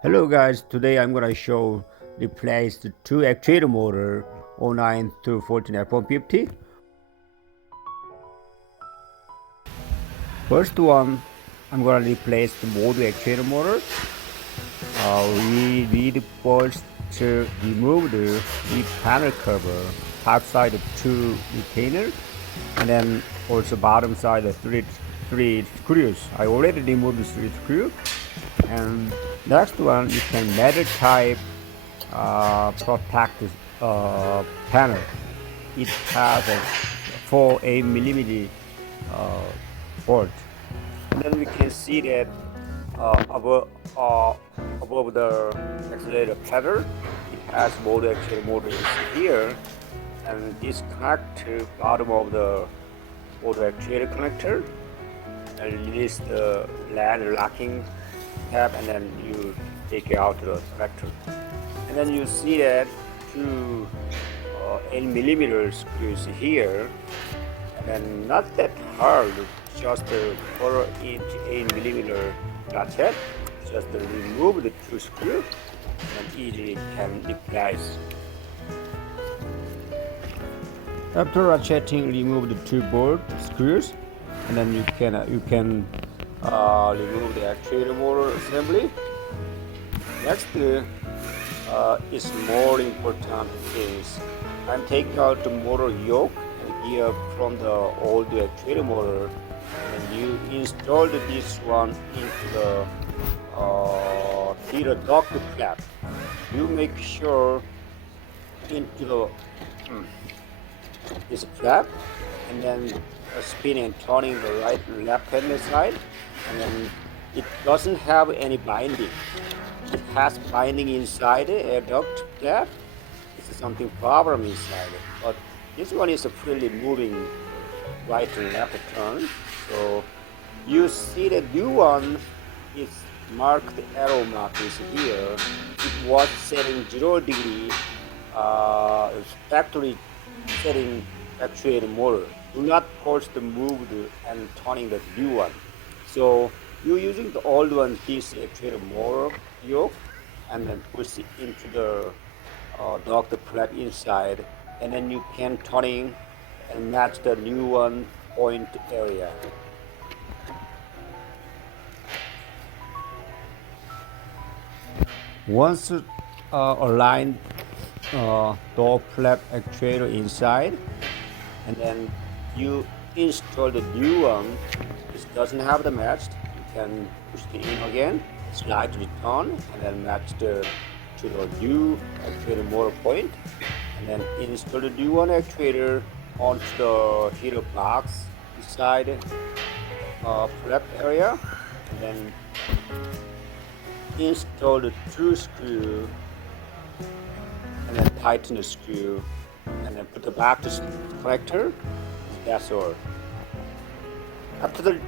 Hello guys, today I'm gonna show replace the two actuator motor 09 to 14 F150. First one, I'm gonna replace the motor actuator motor. We need first to remove the panel cover, top side of two retainer, and then also bottom side of three screws. I already removed the three screws. And next one, you can metal type protect panel. It has a 4 millimeter bolt. And then we can see that above the accelerator pedal, it has motor actuator motor is here, and this connect to bottom of the motor actuator connector, and release the land locking tab, and then you take it out to the connector. And then you see that two 8 millimeter screws here, and then not that hard, just a 4-inch 8 millimeter ratchet. Just remove the two screws and easily can replace. After ratcheting, remove the two bolt screws, and then you can remove the actuator motor assembly. Next is more important is I'm taking out the motor yoke and gear from the old actuator motor, and you installed this one into the heater duct flap. You make sure into the this flap, and then spin and turning the right and left hand side, and then it doesn't have any binding. It has binding inside the air duct flap. This is something problem inside it, but this one is freely moving right and left turn. So you see the new one is marked, the arrow mark is here. It was setting 0 degree factory setting actuator motor. Do not force the moved and turning the new one. So you're using the old one, this actuator motor yoke, and then push it into the duct flap inside, and then you can turning and match the new one point area. Once aligned door flap actuator inside, and then you install the new one. This doesn't have the matched. You can push it in again, slightly turn, and then match to the new actuator motor point, and then install the new one actuator onto the heater box inside flap area, and then install the two screw, and then tighten the screw, and then put the back to connector. That's all. After the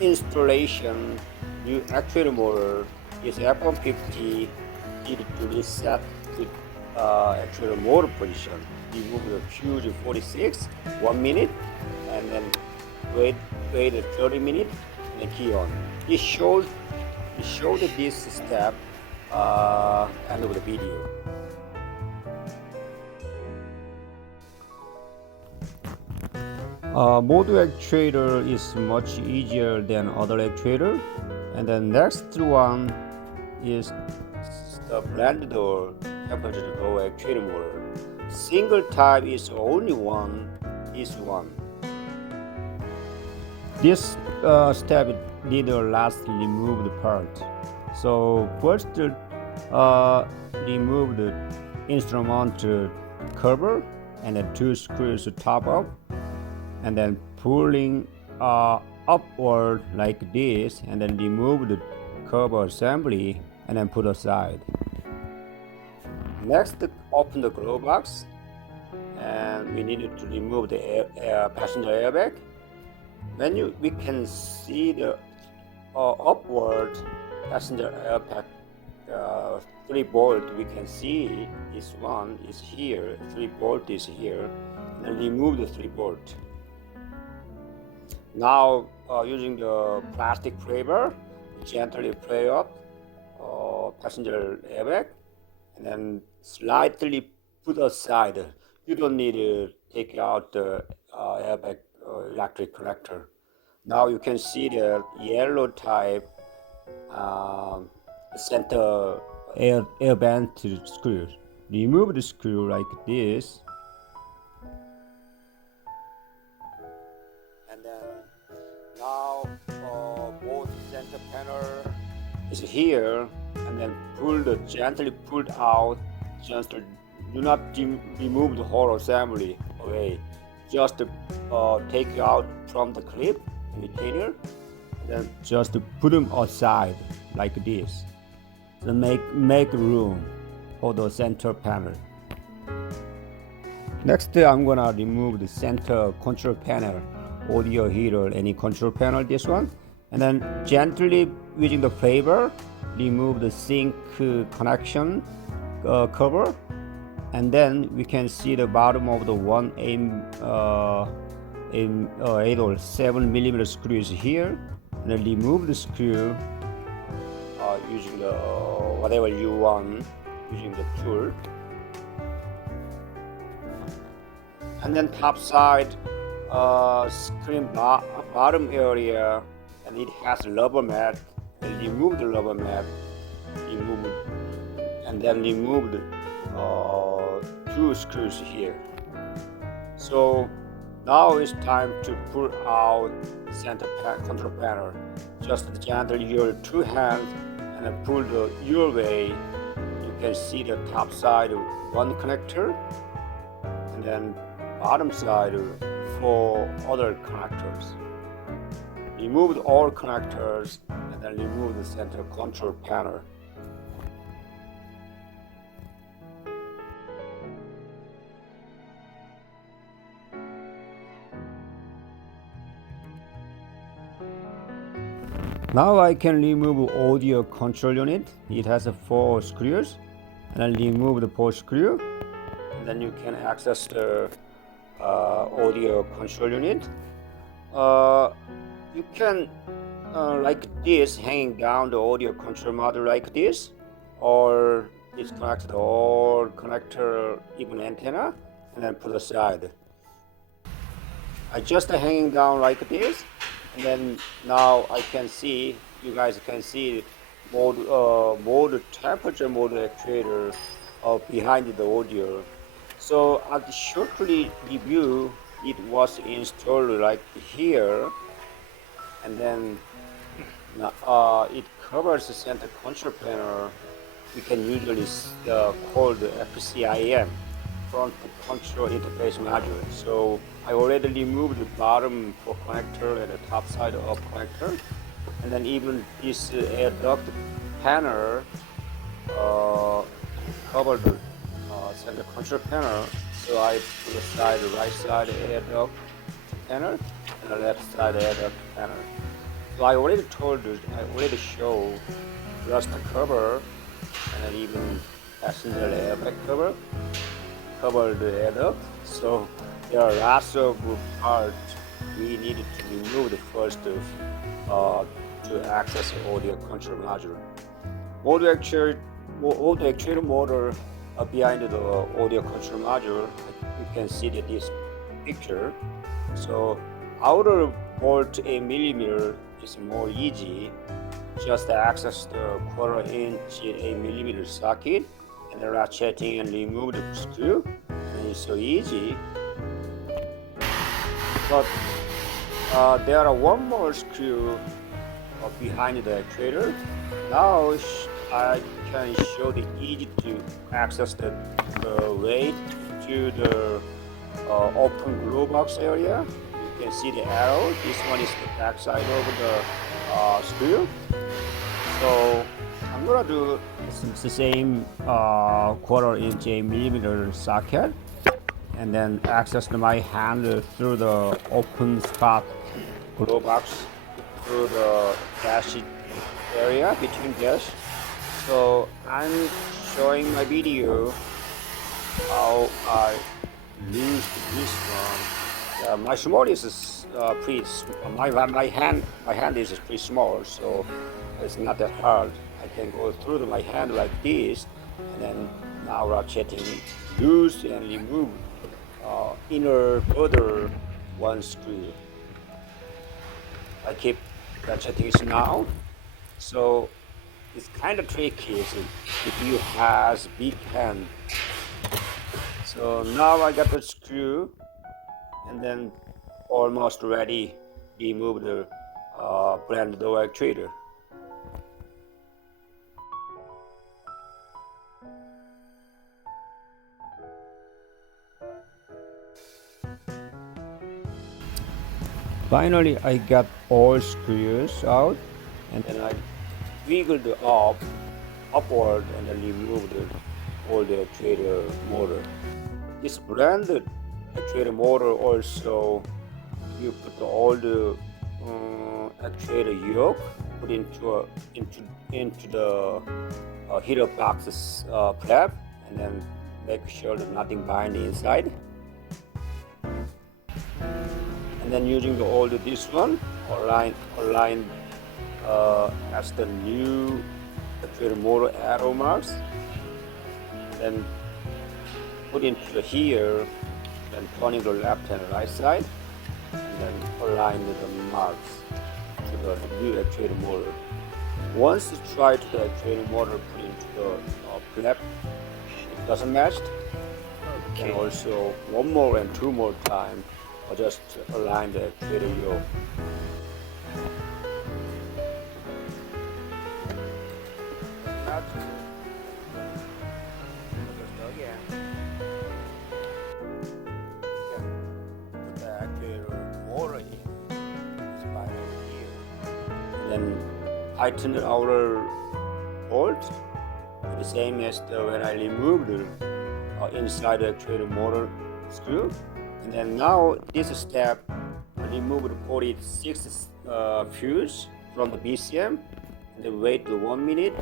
installation, new actuator motor is F150 needed to reset the actuator motor position. Remove the fuse 46, 1 minute, and then wait 30 minutes, and then key on. It showed this step end of the video. Motor actuator is much easier than other actuator, and the next one is the blend door temperature door actuator motor. Single type is only one. This one. This step need a last remove the part. So first remove the instrument cover and the two screws to top up, and then pulling upward like this, and then remove the cover assembly and then put aside. Next, open the glove box, and we needed to remove the passenger airbag. When we can see the upward passenger airbag 3 bolt, we can see this one is here, 3 bolt is here, and remove the 3 bolt. Now using the plastic primer, gently pray up passenger airbag, and then slightly put aside. You don't need to take out the airbag electric connector. Now you can see the yellow type center air band screw. Remove the screw like this, and then now both center panel is here, and then gently pull out. Just do not remove the whole assembly away. Just take it out from the clip retainer, and then just put them aside like this. So make room for the center panel. Next, I'm gonna remove the center control panel, audio heater, any control panel, this one, and then gently using the favor remove the sink connection cover, and then we can see the bottom of the 8 or 7 millimeter screws here, and then remove the screw using the whatever you want, using the tool. And then top side screen bottom area, and it has rubber mat. And remove the rubber mat, and then remove the 2 screws here. So now it's time to pull out center control panel. Just gently your 2 hands and then pull your way. You can see the top side 1 connector, and then bottom side 4 other connectors. Remove all connectors, and then remove the center control panel. Now I can remove audio control unit. It has 4 screws, and then remove the 4 screw, and then you can access the audio control unit. You can like this, hanging down the audio control module like this, or disconnect the all connector, even antenna, and then put aside. I just hanging down like this, and then now I can see, you guys can see mode temperature mode actuator behind the audio. So I'll shortly review. It was installed like here, and then it covers the center control panel. We can usually call the FCIM, front control interface module. So I already removed the bottom for connector and the top side of connector, and then even this air duct panel covered the center control panel. So I put aside the right side air duct panel and the left side air duct panel. So I already showed just the cover, and then even passenger airbag cover the air duct. So there are lots of parts we needed to remove the first to access the audio control module. Audio actuator motor behind the audio control module. You can see this picture. So outer bolt 8 millimeter is more easy. Just access the 1/4 inch 8 millimeter socket, and the ratcheting and remove the screw, and it's so easy. But there are one more screw behind the actuator. Now I can show the easy to access the weight to the open glue box area. You can see the arrow. This one is the back side of the screw. So I'm gonna do the same 1/4 inch 8 millimeter socket, and then access my hand through the open spot glue box through the dash area between dash. So I'm showing my video how I used this one. My small is pretty. My hand is pretty small, so it's not that hard. I can go through my hand like this, and then now ratcheting loose and remove inner further one screw. I keep ratcheting it now, so it's kind of tricky if you has big hand. So now I got the screw, and then almost ready to remove the brand door actuator. Finally, I got all screws out, and then I wiggled upward and then removed all the actuator motor. This branded actuator motor also, you put all the actuator yoke, put into the heater box's flap, and then make sure that nothing binds inside. And then using this one align as the new actuator motor arrow marks, then put into here, then turning the left and right side, and then align the marks to the new actuator motor. Once you try to the actuator motor put into the flap, it doesn't match. Okay. And also one more and two more times, or just align the actuator yoke. Put the actuator motor in, spiral here, and then tighten the outer bolt, the same as when I removed the inside the actuator motor screw. And then now this step, I remove the 46 fuse from the BCM, and then wait 1 minute.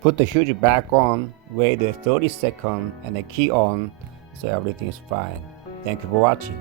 Put the fuse back on, wait 30 seconds, and then key on, so everything is fine. Thank you for watching.